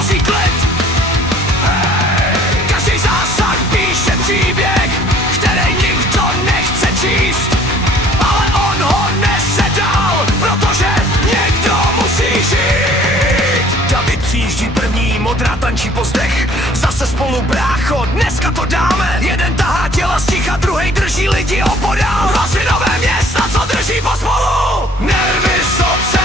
prosí klid. Každý zásah píše příběh, který nikdo nechce číst, ale on ho nese dál, protože někdo musí žít. David přijíždí první, modrá tančí po zdech. Zase spolu brácho, dneska to dáme. Jeden tahá těla sticha, druhej drží lidi opodál. Dva synové města, co drží pospolu. Nervy, srdce